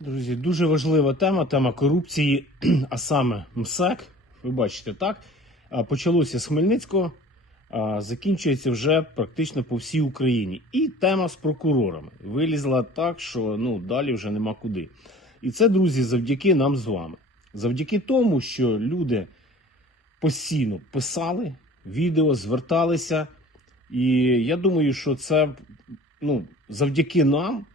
Друзі, дуже важлива тема, тема корупції, а саме МСЕК. Ви бачите, так? Почалося з Хмельницького, закінчується вже практично по всій Україні. І тема з прокурорами вилізла так, що ну, далі вже нема куди. І це, друзі, завдяки нам з вами. Завдяки тому, що люди постійно писали відео, зверталися. І я думаю, що це ну, завдяки нам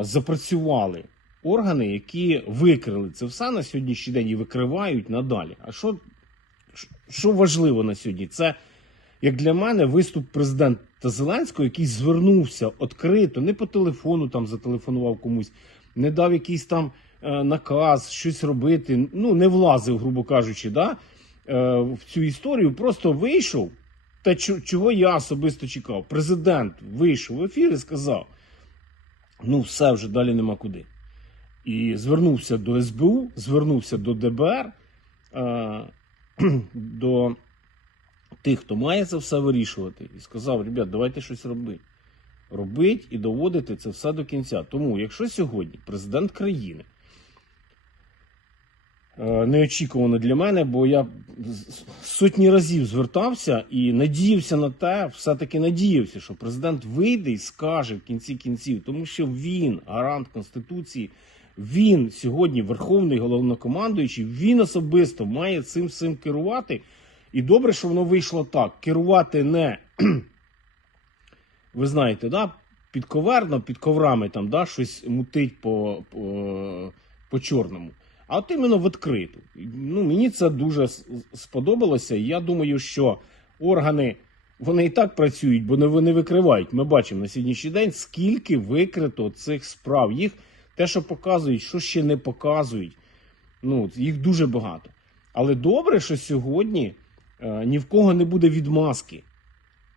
запрацювали органи, які викрили це все на сьогоднішній день і викривають надалі. А що, що важливо на сьогодні? Це, як для мене, виступ президента Зеленського, який звернувся відкрито, не по телефону там зателефонував комусь, не дав якийсь там е, наказ, щось робити. Ну, не влазив, грубо кажучи, да, е, в цю історію. Просто вийшов. Те, чого я особисто чекав. Президент вийшов в ефір і сказав: ну, все, вже далі нема куди. І звернувся до СБУ, звернувся до ДБР, е, до тих, хто має це все вирішувати, і сказав: ребят, давайте щось робити. Робить і доводити це все до кінця. Тому, якщо сьогодні президент країни е, неочікувано для мене, бо я сотні разів звертався і надіявся на те, все-таки надіявся, що президент вийде і скаже в кінці кінців, тому що він гарант Конституції, він сьогодні верховний головнокомандуючий, він особисто має цим всім керувати. І добре, що воно вийшло так: керувати не ви знаєте, да, підковерно, під коврами там, да, щось мутить по, по, по чорному. А от іменно відкриту. Ну, мені це дуже сподобалося. І я думаю, що органи вони і так працюють, бо не вони викривають. Ми бачимо на сьогоднішній день, скільки викрито цих справ. Їх те, що показують, що ще не показують. Ну, їх дуже багато. Але добре, що сьогодні е, ні в кого не буде відмазки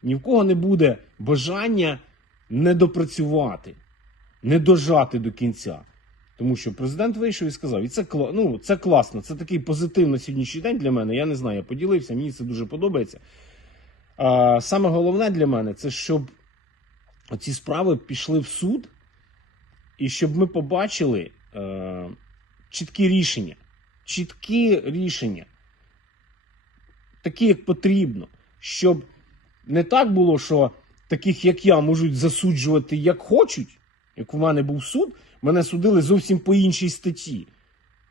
ні в кого не буде бажання не допрацювати, не дожати до кінця. Тому що президент вийшов і сказав, і це ну, це класно, це такий позитив на сьогоднішній день для мене. Я не знаю, я поділився, мені це дуже подобається. А, саме головне для мене це щоб ці справи пішли в суд, і щоб ми побачили е, чіткі рішення. Чіткі рішення, такі, як потрібно, щоб не так було, що таких, як я, можуть засуджувати як хочуть. Як у мене був суд, мене судили зовсім по іншій статті.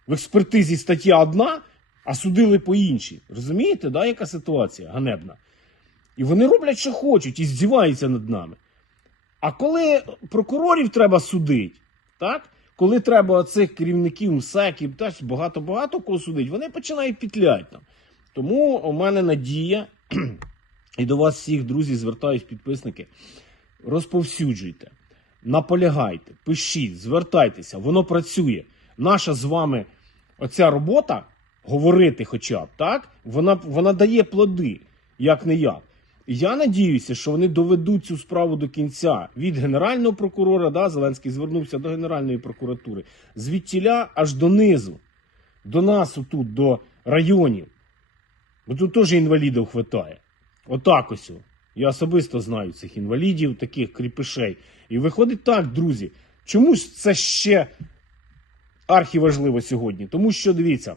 В експертизі стаття одна, а судили по іншій. Розумієте, да, яка ситуація ганебна? І вони роблять, що хочуть, і здіваються над нами. А коли прокурорів треба судити, так? коли треба цих керівників МСЕКів, теж багато-багато кого судить, вони починають пітляти там. Тому у мене надія, і до вас всіх, друзі, звертаюсь, підписники. Розповсюджуйте, наполягайте, пишіть, звертайтеся, воно працює. Наша з вами оця робота, говорити хоча б, так, вона, вона дає плоди, як не як. Я надіюся, що вони доведуть цю справу до кінця. Від генерального прокурора, да, Зеленський звернувся до Генеральної прокуратури, звідтіля аж донизу, до нас отут, до районів. Бо тут теж інвалідів хватає. Отак ось. Я особисто знаю цих інвалідів, таких кріпишей. І виходить так, друзі. Чому ж це ще архіважливо сьогодні? Тому що дивіться,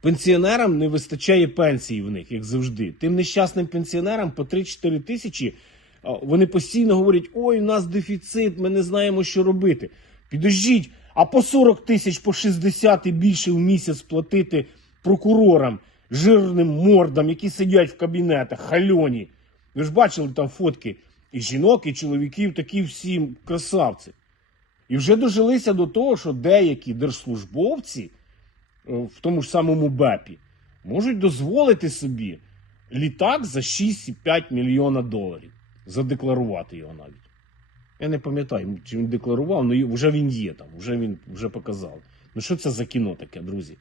пенсіонерам не вистачає пенсії в них, як завжди. Тим нещасним пенсіонерам по 3-4 тисячі вони постійно говорять: ой, у нас дефіцит, ми не знаємо, що робити. Підождіть, а по 40 тисяч, по 60 і більше в місяць платити прокурорам, жирним мордам, які сидять в кабінетах, хальоні. Ви ж бачили там фотки і жінок, і чоловіків, такі всі красавці. І вже дожилися до того, що деякі держслужбовці в тому ж самому БЕПі можуть дозволити собі літак за 6,5 мільйона доларів. Задекларувати його навіть. Я не пам'ятаю, чи він декларував, але вже він є там, вже він вже показав. Ну що це за кіно таке, друзі?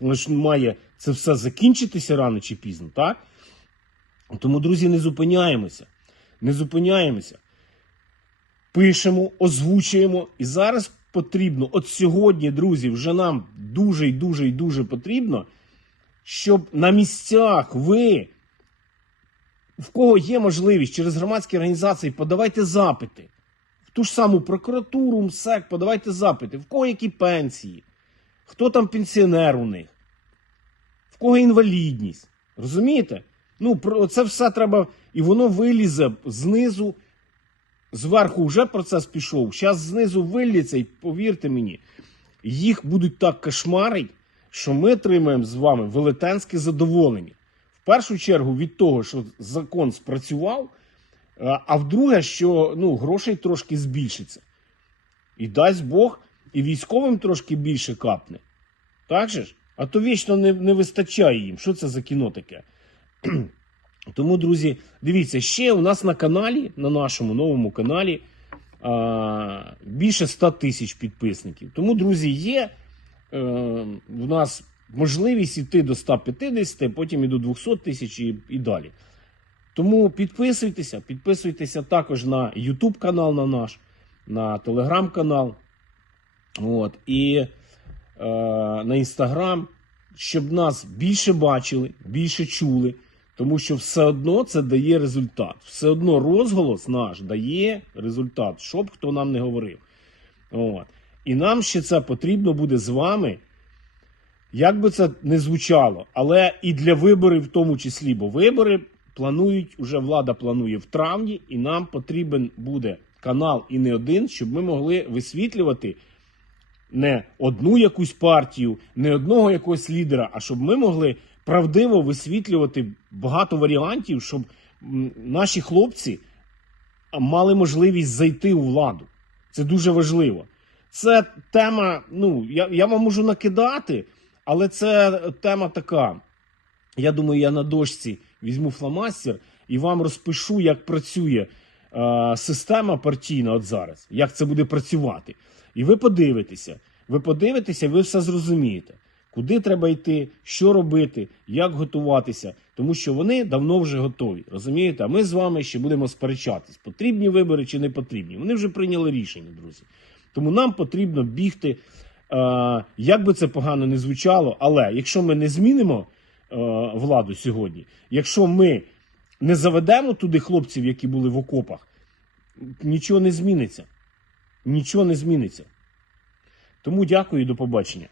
Воно ж має це все закінчитися рано чи пізно, так? Тому, друзі, не зупиняємося. Не зупиняємося. Пишемо, озвучуємо. І зараз потрібно, от сьогодні, друзі, вже нам дуже і дуже і дуже потрібно, щоб на місцях ви, в кого є можливість через громадські організації, подавайте запити. В ту ж саму прокуратуру, МСЕК, подавайте запити, в кого які пенсії, хто там пенсіонер у них, в кого інвалідність. Розумієте? Ну, це все треба, і воно вилізе знизу, зверху вже процес пішов. Зараз знизу виліться, і повірте мені, їх будуть так кошмарить, що ми отримаємо з вами велетенське задоволення. В першу чергу від того, що закон спрацював, а а вдруге, що ну, грошей трошки збільшиться. І дасть Бог, і військовим трошки більше капне. Так же ж? А то вічно не, не вистачає їм. Що це за кіно таке? Тому, друзі, дивіться, ще у нас на каналі, на нашому новому каналі, більше 100 тисяч підписників. Тому, друзі, є е, в нас можливість йти до 150, потім і до 200 тисяч і, і далі. Тому підписуйтеся, підписуйтеся також на YouTube канал на наш, на Telegram канал. От, і е, на Instagram, щоб нас більше бачили, більше чули. Тому що все одно це дає результат. Все одно розголос наш дає результат, щоб хто нам не говорив. От. І нам ще це потрібно буде з вами, як би це не звучало, але і для виборів в тому числі, бо вибори планують, уже влада планує в травні, і нам потрібен буде канал і не один, щоб ми могли висвітлювати не одну якусь партію, не одного якогось лідера, а щоб ми могли правдиво висвітлювати багато варіантів, щоб наші хлопці мали можливість зайти у владу. Це дуже важливо. Це тема, ну, я, я вам можу накидати, але це тема така. Я думаю, я на дошці візьму фломастер і вам розпишу, як працює е, система партійна от зараз, як це буде працювати. І ви подивитеся, ви подивитеся, ви все зрозумієте, куди треба йти, що робити, як готуватися, тому що вони давно вже готові. Розумієте? А ми з вами ще будемо сперечатись, потрібні вибори чи не потрібні. Вони вже прийняли рішення, друзі. Тому нам потрібно бігти, е, як би це погано не звучало, але якщо ми не змінимо е, владу сьогодні, якщо ми не заведемо туди хлопців, які були в окопах, нічого не зміниться. Нічого не зміниться. Тому дякую і до побачення.